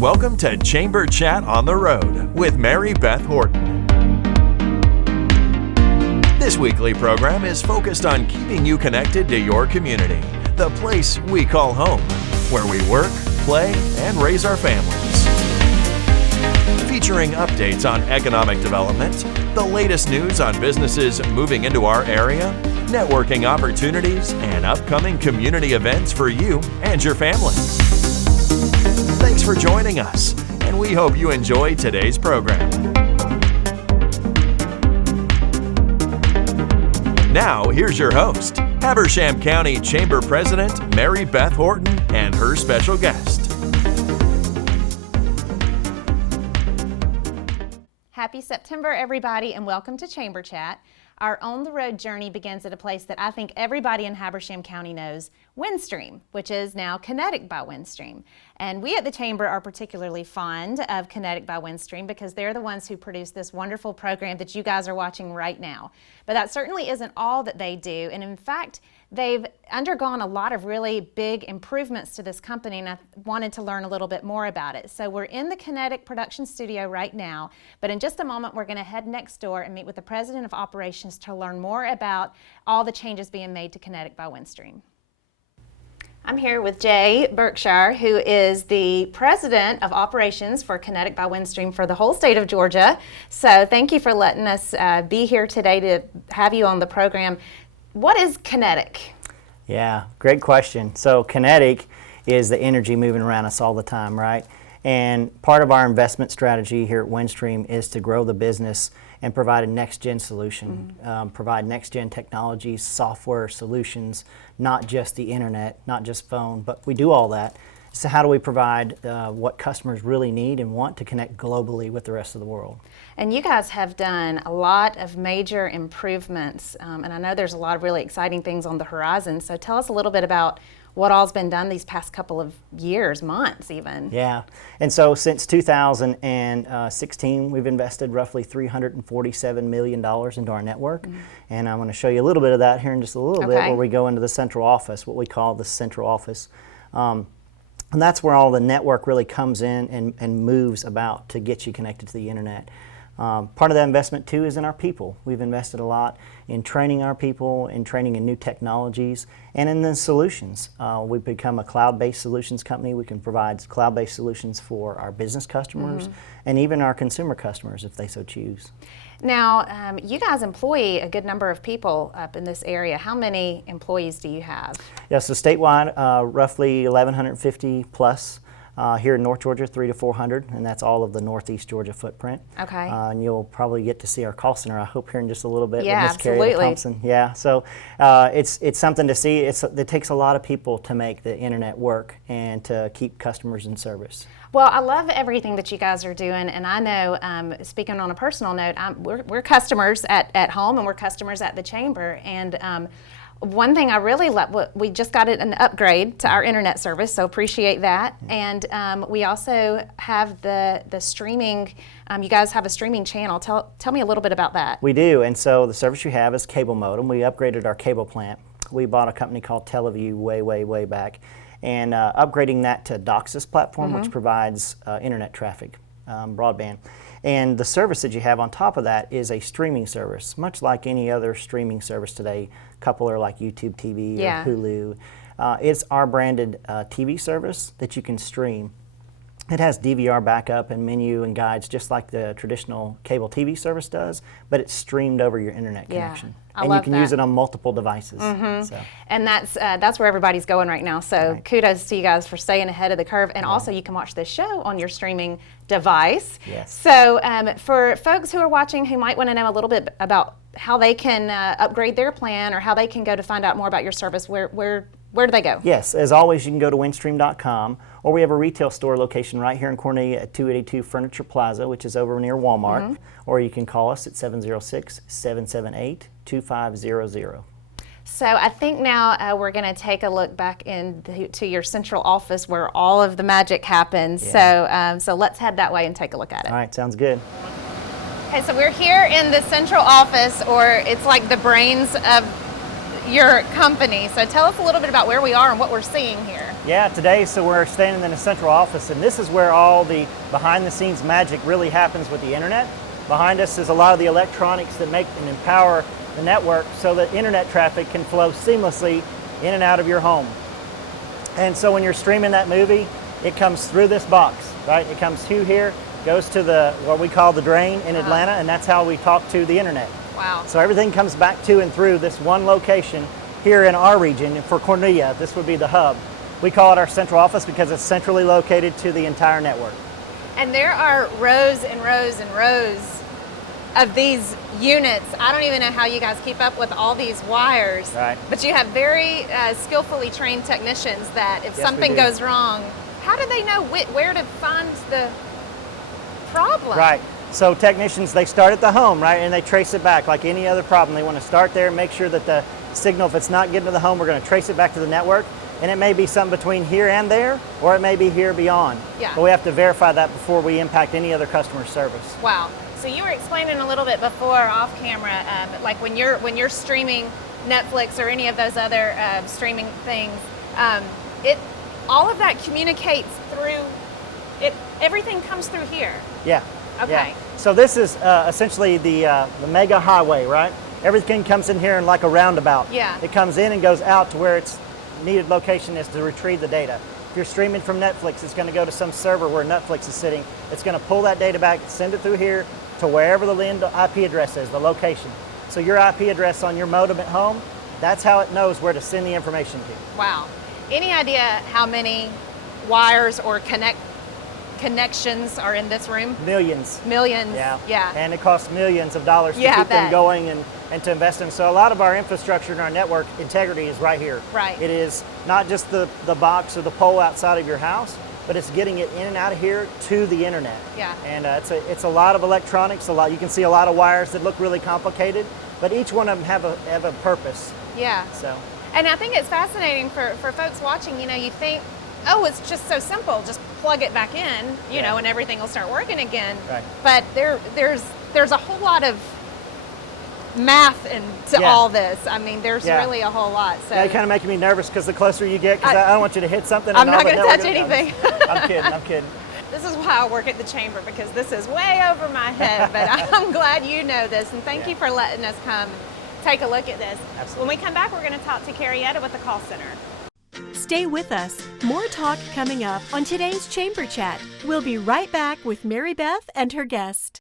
Welcome to Chamber Chat on the Road with Mary Beth Horton. This weekly program is focused on keeping you connected to your community, the place we call home, where we work, play, and raise our families. Featuring updates on economic development, the latest news on businesses moving into our area, networking opportunities, and upcoming community events for you and your family. Thanks for joining us, and we hope you enjoy today's program. Now, here's your host, Habersham County Chamber President Mary Beth Horton and her special guest. Happy September, everybody, and welcome to Chamber Chat. Our on-the-road journey begins at a place that I think everybody in Habersham County knows, Windstream, which is now Kinetic by Windstream. And we at the Chamber are particularly fond of Kinetic by Windstream because they're the ones who produce this wonderful program that you guys are watching right now. But that certainly isn't all that they do, and in fact, they've undergone a lot of really big improvements to this company, and I wanted to learn a little bit more about it. So we're in the Kinetic production studio right now, but in just a moment we're going to head next door and meet with the President of Operations to learn more about all the changes being made to Kinetic by Windstream. I'm here with Jay Berkshire, who is the President of Operations for Kinetic by Windstream for the whole state of Georgia. So thank you for letting us be here today to have you on the program. What is Kinetic? Yeah, great question. So Kinetic is the energy moving around us all the time, right? And part of our investment strategy here at Windstream is to grow the business and provide a next-gen solution, provide next-gen technologies, software solutions, not just the internet, not just phone, but we do all that. So how do we provide what customers really need and want to connect globally with the rest of the world? And you guys have done a lot of major improvements, and I know there's a lot of really exciting things on the horizon. So tell us a little bit about what all's been done these past couple of years, months even. Yeah, and so since 2016, we've invested roughly $347 million into our network, and I'm going to show you a little bit of that here in just a little bit where we go into the central office, what we call the central office. And that's where all the network really comes in and moves about to get you connected to the internet. Part of that investment too is in our people. We've invested a lot in training our people, in training in new technologies, and in the solutions. We've become a cloud-based solutions company. We can provide cloud-based solutions for our business customers and even our consumer customers if they so choose. Now, you guys employ a good number of people up in this area. How many employees do you have? Yeah, so statewide, roughly 1,150 plus. Here in North Georgia, 300 to 400, and that's all of the Northeast Georgia footprint. Okay. And you'll probably get to see our call center, I hope, here in just a little bit. Yeah, with Ms. Carrie Thompson. Yeah, so it's something to see. It takes a lot of people to make the internet work and to keep customers in service. Well, I love everything that you guys are doing, and I know, speaking on a personal note, we're customers at home and we're customers at the Chamber, and one thing I really love, we just got an upgrade to our internet service, so appreciate that. And we also have the streaming, you guys have a streaming channel. Tell me a little bit about that. We do, and so the service you have is cable modem. We upgraded our cable plant. We bought a company called Teleview way back, and upgrading that to DOCSIS platform, which provides internet traffic, broadband. And the service that you have on top of that is a streaming service, much like any other streaming service today. A couple are like YouTube TV or Hulu. It's our branded TV service that you can stream. It has DVR backup and menu and guides just like the traditional cable TV service does, but it's streamed over your internet connection. And you can use it on multiple devices. So. And that's where everybody's going right now. So kudos to you guys for staying ahead of the curve. And also you can watch this show on your streaming device. Yes. So for folks who are watching who might want to know a little bit about how they can upgrade their plan or how they can go to find out more about your service, where do they go? Yes, as always, you can go to windstream.com, or we have a retail store location right here in Cornelia at 282 Furniture Plaza, which is over near Walmart, or you can call us at 706-778-2500. So I think now we're going to take a look back into your central office where all of the magic happens. So let's head that way and take a look at it. All right, sounds good. Okay, so we're here in the central office, or it's like the brains of your company. So tell us a little bit about where we are and what we're seeing here. Yeah, today, so we're standing in a central office, and this is where all the behind-the-scenes magic really happens with the internet. Behind us is a lot of the electronics that make and empower the network so that internet traffic can flow seamlessly in and out of your home. And so when you're streaming that movie, it comes through this box, right? It comes through here, goes to the what we call the drain in Atlanta, and that's how we talk to the internet. Wow. So everything comes back to and through this one location here in our region. And for Cornelia, this would be the hub. We call it our central office because it's centrally located to the entire network. And there are rows and rows and rows of these units. I don't even know how you guys keep up with all these wires. Right. But you have very skillfully trained technicians that if Yes, something we do. goes wrong, how do they know where to find the problem? Right. So technicians, they start at the home, right, and they trace it back like any other problem. They want to start there and make sure that the signal, if it's not getting to the home, we're going to trace it back to the network. And it may be something between here and there, or it may be here beyond. Yeah. But we have to verify that before we impact any other customer service. Wow. So you were explaining a little bit before off camera, like when you're streaming Netflix or any of those other streaming things, all of that communicates through it. Everything comes through here. Yeah. Okay. Yeah. So this is essentially the mega highway, right? Everything comes in here in like a roundabout. Yeah. It comes in and goes out to where its needed location is to retrieve the data. If you're streaming from Netflix, it's going to go to some server where Netflix is sitting. It's going to pull that data back, send it through here to wherever the IP address is, the location. So your IP address on your modem at home, that's how it knows where to send the information to. Wow. Any idea how many wires or connections are in this room? Millions. Millions. Yeah. And it costs millions of dollars to Yeah, I keep them bet. going and to invest in. So a lot of our infrastructure and our network integrity is right here. Right. It is not just the box or the pole outside of your house, but it's getting it in and out of here to the internet. Yeah. And it's a lot of electronics. You can see a lot of wires that look really complicated, but each one of them have a purpose. Yeah. So. And I think it's fascinating for folks watching. You think, oh, it's just so simple. Just plug it back in, you know, and everything will start working again. Right. But there's a whole lot of math into all this. I mean, there's really a whole lot. So Yeah, you're kind of making me nervous because the closer you get, because I don't want you to hit something. I'm and not all going to the touch network- anything. I'm kidding. This is why I work at the chamber, because this is way over my head. But I'm glad you know this, and thank you for letting us come take a look at this. Absolutely. When we come back, we're going to talk to Carrietta with the call center. Stay with us. More talk coming up on today's Chamber Chat. We'll be right back with Mary Beth and her guest.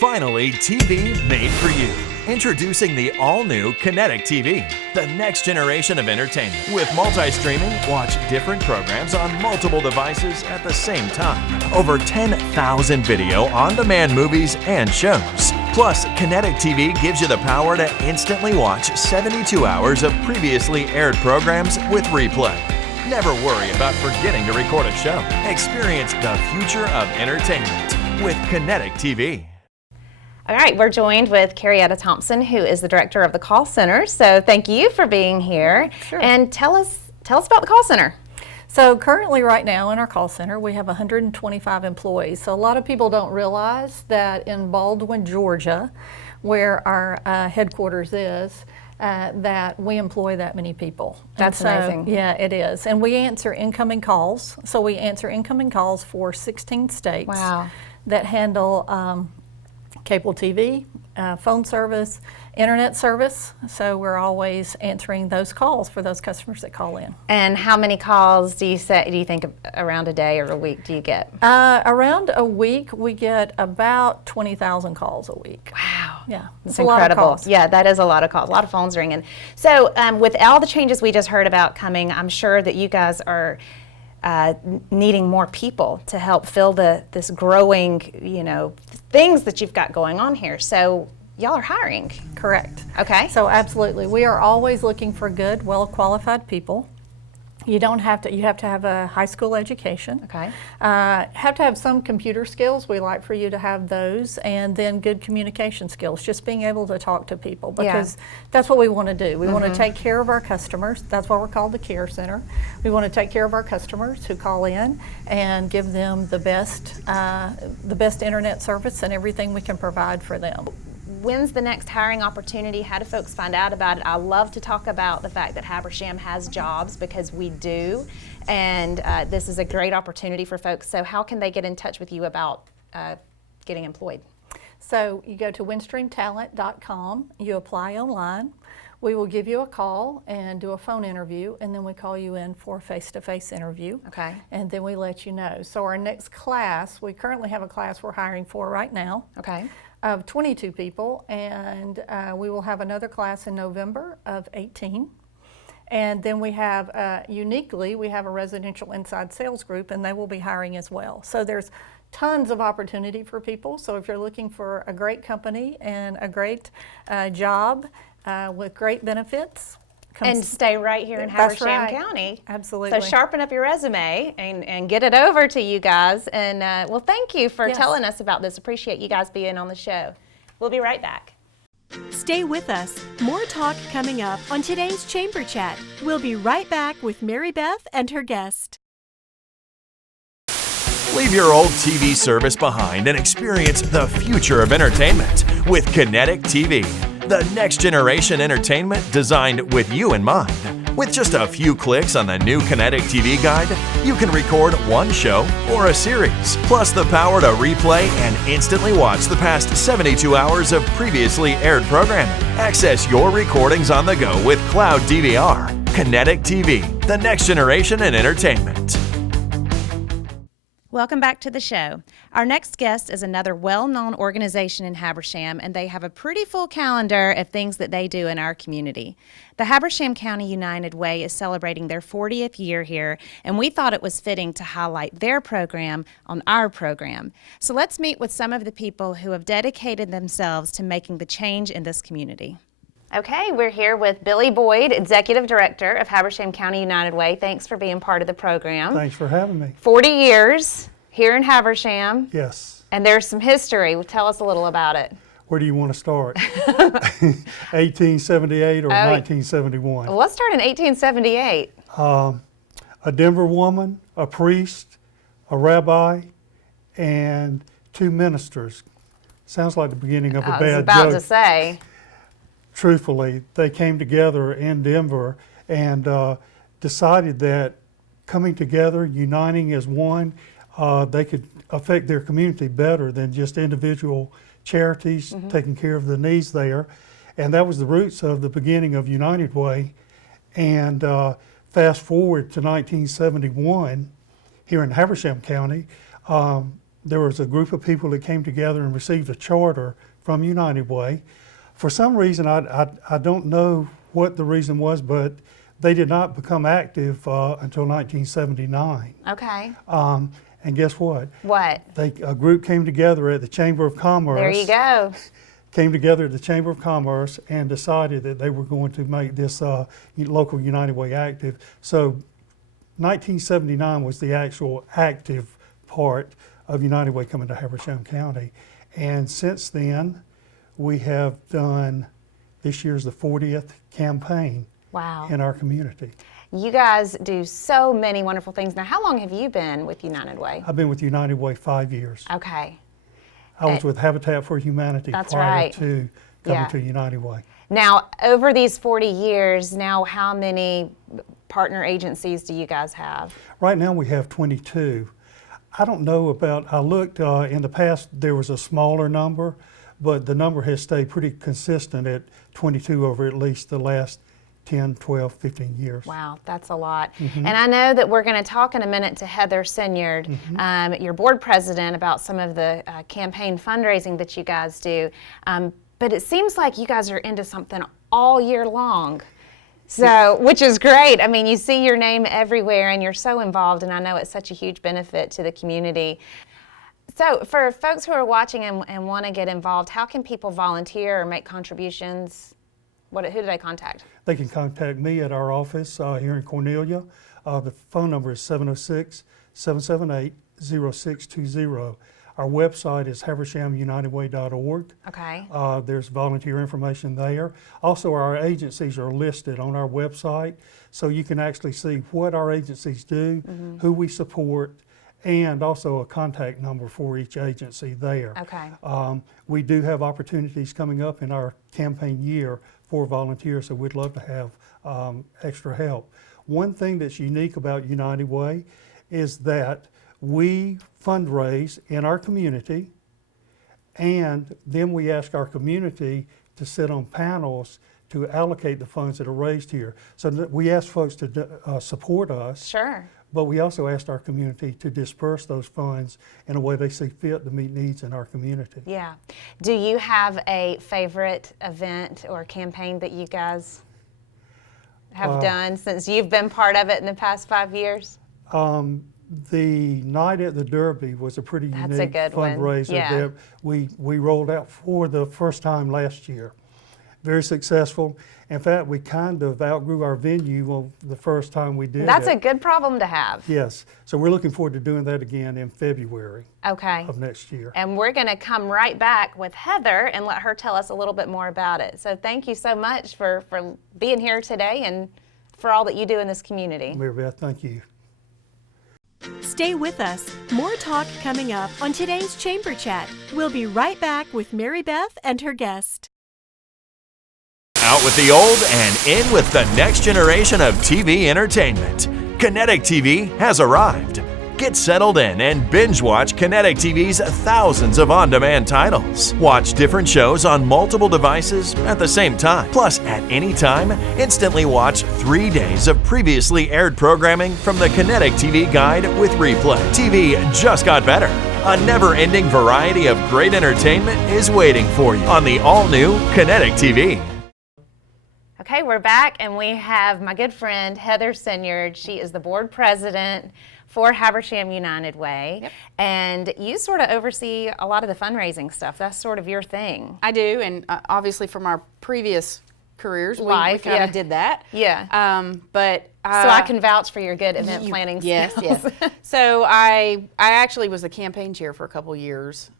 Finally, TV made for you. Introducing the all-new Kinetic TV, the next generation of entertainment. With multi-streaming, watch different programs on multiple devices at the same time. Over 10,000 video on-demand movies and shows. Plus, Kinetic TV gives you the power to instantly watch 72 hours of previously aired programs with replay. Never worry about forgetting to record a show. Experience the future of entertainment with Kinetic TV. All right, we're joined with Carrietta Thompson, who is the director of the call center. So thank you for being here. Sure. And tell us about the call center. So currently right now in our call center, we have 125 employees. So a lot of people don't realize that in Baldwin, Georgia, where our headquarters is, that we employ that many people. That's amazing. Yeah, it is. And we answer incoming calls. So we answer incoming calls for 16 states. Wow. That handle cable TV, phone service, internet service. So we're always answering those calls for those customers that call in. And how many calls do you think around a day or a week do you get? Around a week, we get about 20,000 calls a week. Wow. Yeah, That's a lot of incredible. calls. Yeah, that is a lot of calls, a lot of phones ringing. So with all the changes we just heard about coming, I'm sure that you guys are needing more people to help fill this growing, things that you've got going on here. So y'all are hiring. Correct. Okay. So absolutely, we are always looking for good, well-qualified people. You have to have a high school education. Okay. Have to have some computer skills. We like for you to have those, and then good communication skills. Just being able to talk to people, because that's what we want to do. We want to take care of our customers. That's why we're called the Care Center. We want to take care of our customers who call in and give them the best internet service and everything we can provide for them. when's the next hiring opportunity? How do folks find out about it? I love to talk about the fact that Habersham has jobs, because we do, and this is a great opportunity for folks. So how can they get in touch with you about getting employed? So you go to windstreamtalent.com, you apply online. We will give you a call and do a phone interview, and then we call you in for a face-to-face interview. Okay. And then we let you know. So our next class, we currently have a class we're hiring for right now. Okay. Of 22 people, and we will have another class in November of 18. And then we have, uniquely, we have a residential inside sales group, and they will be hiring as well. So there's tons of opportunity for people. So if you're looking for a great company and a great job with great benefits, And stay right here in That's Habersham right. County. Absolutely. So sharpen up your resume and get it over to you guys. And well, thank you for Yes. telling us about this. Appreciate you guys being on the show. We'll be right back. Stay with us. More talk coming up on today's Chamber Chat. We'll be right back with Mary Beth and her guest. Leave your old TV service behind and experience the future of entertainment with Kinetic TV, the next generation entertainment designed with you in mind. With just a few clicks on the new Kinetic TV guide, you can record one show or a series, plus the power to replay and instantly watch the past 72 hours of previously aired programming. Access your recordings on the go with Cloud DVR. Kinetic TV, the next generation in entertainment. Welcome back to the show. Our next guest is another well-known organization in Habersham, and they have a pretty full calendar of things that they do in our community. The Habersham County United Way is celebrating their 40th year here, and we thought it was fitting to highlight their program on our program. So let's meet with some of the people who have dedicated themselves to making the change in this community. Okay, we're here with Billy Boyd, Executive Director of Habersham County United Way. Thanks for being part of the program. Thanks for having me. 40 years here in Habersham. Yes. And there's some history. Tell us a little about it. Where do you want to start? 1878 or 1971? Well, let's start in 1878. A Denver woman, a priest, a rabbi, and 2 ministers. Sounds like the beginning of a I was bad about joke. to say. Truthfully, they came together in Denver and decided that coming together, uniting as one, they could affect their community better than just individual charities taking care of the needs there. And that was the roots of the beginning of United Way. And fast forward to 1971, here in Habersham County, there was a group of people that came together and received a charter from United Way. For some reason, I don't know what the reason was, but they did not become active until 1979. Okay. And guess what? What? A group came together at the Chamber of Commerce. There you go. Came together at the Chamber of Commerce and decided that they were going to make this local United Way active. So 1979 was the actual active part of United Way coming to Habersham County. And since then, we have done, this year's the 40th campaign Wow. in our community. You guys do so many wonderful things. Now, how long have you been with United Way? I've been with United Way 5 years. Okay. I was with Habitat for Humanity That's prior right. to coming Yeah. to United Way. Now, over these 40 years, now how many partner agencies do you guys have? Right now we have 22. I don't know about, I looked in the past, there was a smaller number, but the number has stayed pretty consistent at 22 over at least the last 10, 12, 15 years. Wow, that's a lot. And I know that we're going to talk in a minute to Heather Senyard, your board president, about some of the campaign fundraising that you guys do. But it seems like you guys are into something all year long. So, which is great. I mean, you see your name everywhere and you're so involved, and I know it's such a huge benefit to the community. So for folks who are watching and want to get involved, how can people volunteer or make contributions? Who do they contact? They can contact me at our office here in Cornelia. The phone number is 706-778-0620. Our website is havershamunitedway.org. Okay. There's volunteer information there. Also, our agencies are listed on our website, so you can actually see what our agencies do, who we support, and also a contact number for each agency there. Okay. We do have opportunities coming up in our campaign year for volunteers, so we'd love to have extra help. One thing that's unique about United Way is that we fundraise in our community, and then we ask our community to sit on panels to allocate the funds that are raised here. So that we ask folks to support us. Sure. But we also asked our community to disperse those funds in a way they see fit to meet needs in our community. Yeah. Do you have a favorite event or campaign that you guys have done since you've been part of it in the past 5 years? The night at the Derby was a pretty That's unique a good one. fundraiser Yeah. that we rolled out for the first time last year. Very successful. In fact, we kind of outgrew our venue on the first time we did That's it. a good problem to have. Yes. So we're looking forward to doing that again in February Okay. of next year. And we're going to come right back with Heather and let her tell us a little bit more about it. So thank you so much for being here today and for all that you do in this community. Mary Beth, thank you. Stay with us. More talk coming up on today's Chamber Chat. We'll be right back with Mary Beth and her guest. Out with the old and in with the next generation of TV entertainment. Kinetic TV has arrived. Get settled in and binge watch Kinetic TV's thousands of on-demand titles. Watch different shows on multiple devices at the same time. Plus, at any time, instantly watch 3 days of previously aired programming from the Kinetic TV Guide with replay. TV just got better. A never-ending variety of great entertainment is waiting for you on the all-new Kinetic TV. Okay, we're back and we have my good friend Heather Sinyard. She is the board president for Habersham United Way. Yep. And you sort of oversee a lot of the fundraising stuff. That's sort of your thing. I do, and obviously from our previous careers, we Life, kind yeah. of did that. Yeah. But So I can vouch for your good event planning Yes, skills. yes. So I actually was the campaign chair for a couple years,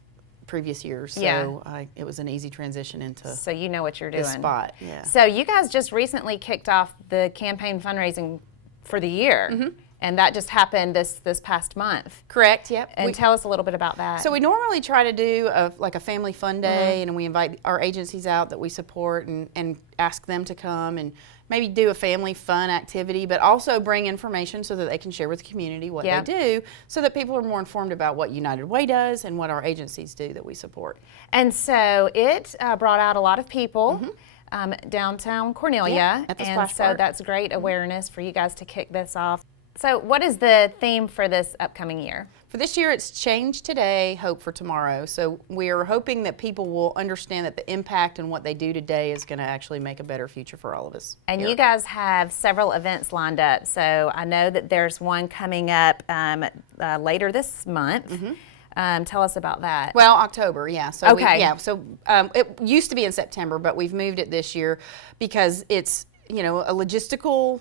previous years. So Yeah. it was an easy transition into So you know what you're doing. this spot. Yeah. So you guys just recently kicked off the campaign fundraising for the year. Mm-hmm. And that just happened this past month. Correct. Yep. And tell us a little bit about that. So we normally try to do like a family fun day, and we invite our agencies out that we support and ask them to come and maybe do a family fun activity, but also bring information so that they can share with the community what Yeah. they do, so that people are more informed about what United Way does and what our agencies do that we support. And so it brought out a lot of people downtown Cornelia. Yeah, at the and splash so park. that's great awareness for you guys to kick this off. So what is the theme for this upcoming year? For this year, it's change today, hope for tomorrow. So we're hoping that people will understand that the impact and what they do today is going to actually make a better future for all of us. And here. you guys have several events lined up. So I know that there's one coming up later this month. Tell us about that. Well, October, yeah. So Okay. it used to be in September, but we've moved it this year because it's, a logistical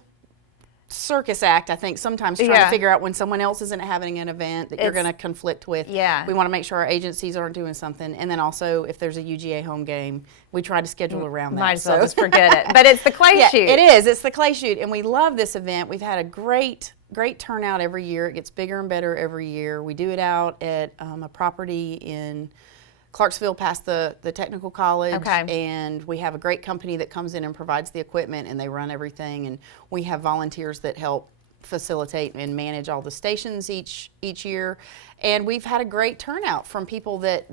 circus act, I think, sometimes trying Yeah. to figure out when someone else isn't having an event that you're going to conflict with. Yeah. We want to make sure our agencies aren't doing something. And then also, if there's a UGA home game, we try to schedule around that. Might as well just forget it. But it's the clay Yeah, shoot. it is. It's the clay shoot, and we love this event. We've had a great turnout every year. It gets bigger and better every year. We do it out at a property in Clarksville past the technical college. Okay. And we have a great company that comes in and provides the equipment, and they run everything. And we have volunteers that help facilitate and manage all the stations each year. And we've had a great turnout from people that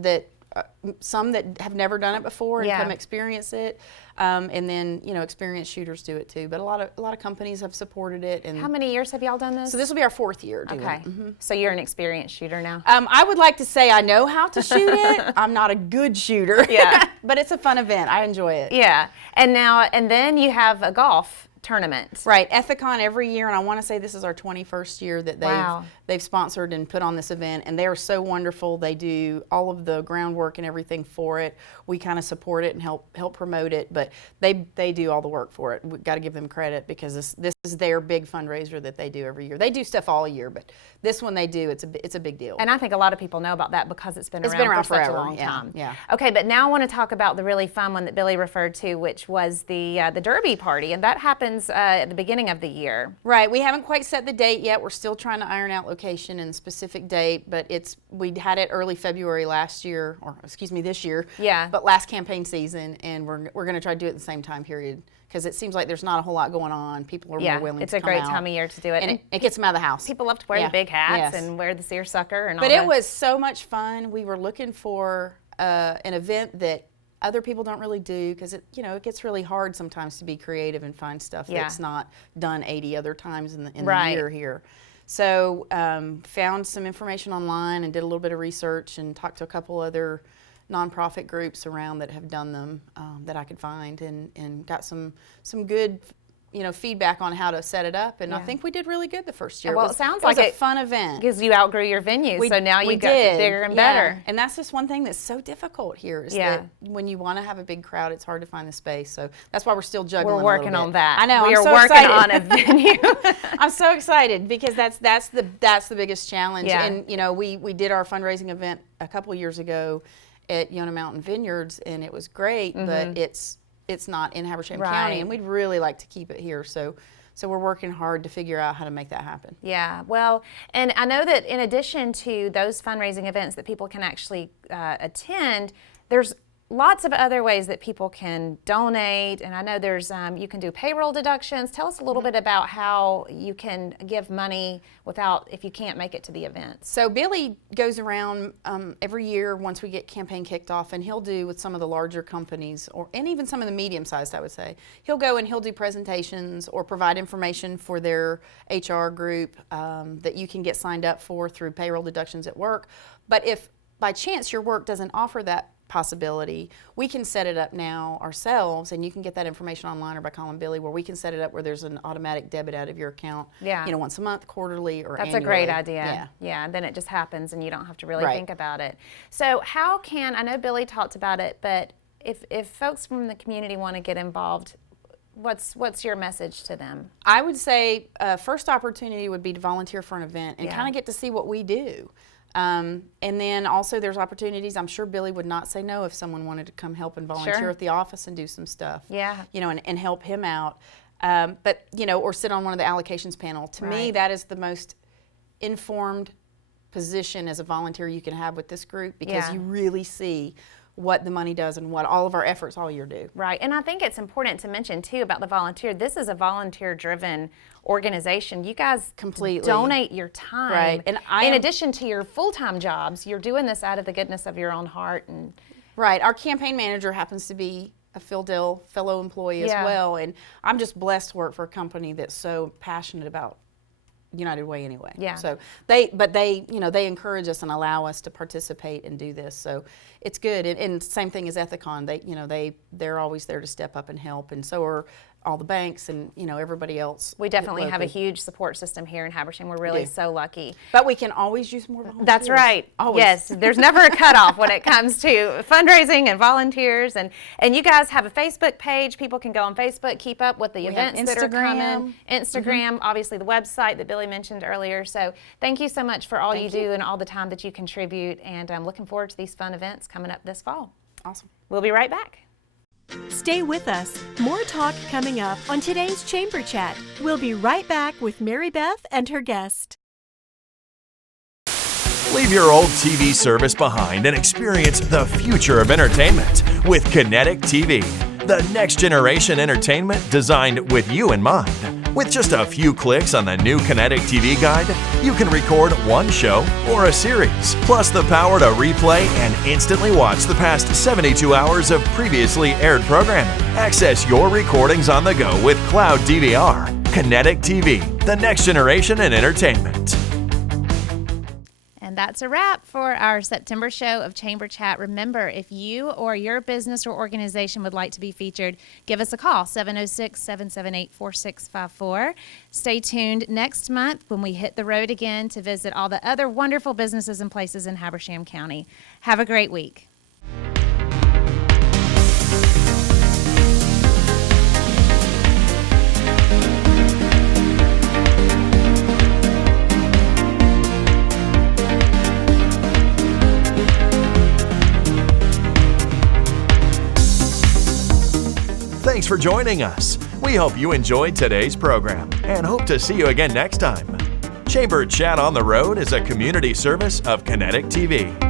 some that have never done it before and Yeah. come experience it. And then, experienced shooters do it too. But a lot of companies have supported it. And How many years have y'all done this? so this will be our 4th year doing Okay. it. So you're an experienced shooter now? I would like to say I know how to shoot it. I'm not a good shooter. Yeah. But it's a fun event. I enjoy it. Yeah. And then you have a golf tournament. Right, Ethicon every year, and I want to say this is our 21st year that Wow. they've sponsored and put on this event, and they are so wonderful. They do all of the groundwork and everything for it. We kind of support it and help promote it, but they do all the work for it. We've got to give them credit because this is their big fundraiser that they do every year. They do stuff all year, but this one they do. It's a big deal. And I think a lot of people know about that because it's been It's around, been around for such a forever, long yeah, time. yeah. Okay, but now I want to talk about the really fun one that Billy referred to, which was the Derby party, and that happened happens at the beginning of the year. Right. We haven't quite set the date yet. We're still trying to iron out location and specific date, but we had it early February last year, or excuse me, this year. Yeah. But last campaign season, and we're going to try to do it at the same time period, because it seems like there's not a whole lot going on. People are more willing to come out. It's a great time of year to do it. And it gets them out of the house. People love to wear the big hats and wear the seersucker and all that. But it was so much fun. We were looking for an event that other people don't really do, because it gets really hard sometimes to be creative and find stuff that's not done 80 other times in the year here. So found some information online and did a little bit of research and talked to a couple other nonprofit groups around that have done them that I could find, and got some good feedback on how to set it up, and I think we did really good the first year. Well, it sounds like a fun event. Because you outgrew your venue, so now you got bigger and better. And that's just one thing that's so difficult here, is that when you want to have a big crowd, it's hard to find the space. So that's why we're still juggling. We're working on that. I know. We I'm are so working excited. on a venue. I'm so excited, because that's the biggest challenge. Yeah. And we did our fundraising event a couple years ago at Yona Mountain Vineyards, and it was great, but it's not in Habersham County, and we'd really like to keep it here. So we're working hard to figure out how to make that happen. Yeah, well, and I know that in addition to those fundraising events that people can actually attend, there's lots of other ways that people can donate, and I know there's you can do payroll deductions. Tell us a little bit about how you can give money if you can't make it to the event. So Billy goes around every year once we get campaign kicked off, and he'll do with some of the larger companies, and even some of the medium-sized, I would say. He'll go and he'll do presentations or provide information for their HR group that you can get signed up for through payroll deductions at work. But if by chance your work doesn't offer that possibility, we can set it up now ourselves, and you can get that information online or by calling Billy, where we can set it up where there's an automatic debit out of your account, once a month, quarterly, or That's annually. a great idea. Yeah, and then it just happens and you don't have to really think about it. So I know Billy talked about it, but if folks from the community want to get involved, what's your message to them? I would say first opportunity would be to volunteer for an event and kind of get to see what we do. And then also there's opportunities. I'm sure Billy would not say no if someone wanted to come help and volunteer at the office and do some stuff. Yeah. And help him out. But or sit on one of the allocations panel. To me, that is the most informed position as a volunteer you can have with this group, because you really see what the money does and what all of our efforts all year do. Right, and I think it's important to mention too about the volunteer. This is a volunteer-driven organization. You guys completely donate your time. Right, and in addition to your full-time jobs, you're doing this out of the goodness of your own heart. And right, our campaign manager happens to be a Phil Dill fellow employee as well, and I'm just blessed to work for a company that's so passionate about United Way anyway. Yeah. So they encourage us and allow us to participate and do this. So it's good. And same thing as Ethicon. They're always there to step up and help, and so are all the banks and everybody else. We definitely have a huge support system here in Habersham. We're really so lucky. But we can always use more volunteers. That's right. Always. Yes, there's never a cutoff when it comes to fundraising and volunteers. And you guys have a Facebook page. People can go on Facebook, keep up with the events that are coming. Instagram, obviously the website that Billy mentioned earlier. So thank you so much for all you do and all the time that you contribute. And I'm looking forward to these fun events coming up this fall. Awesome. We'll be right back. Stay with us. More talk coming up on today's Chamber Chat. We'll be right back with Mary Beth and her guest. Leave your old TV service behind and experience the future of entertainment with Kinetic TV, the next generation entertainment designed with you in mind. With just a few clicks on the new Kinetic TV guide, you can record one show or a series, plus the power to replay and instantly watch the past 72 hours of previously aired programming. Access your recordings on the go with Cloud DVR. Kinetic TV, the next generation in entertainment. And that's a wrap for our September show of Chamber Chat. Remember, if you or your business or organization would like to be featured, give us a call, 706-778-4654. Stay tuned next month when we hit the road again to visit all the other wonderful businesses and places in Habersham County. Have a great week. Thanks for joining us. We We hope you enjoyed today's program and hope to see you again next time. Chamber Chat on the Road is a community service of Kinetic TV.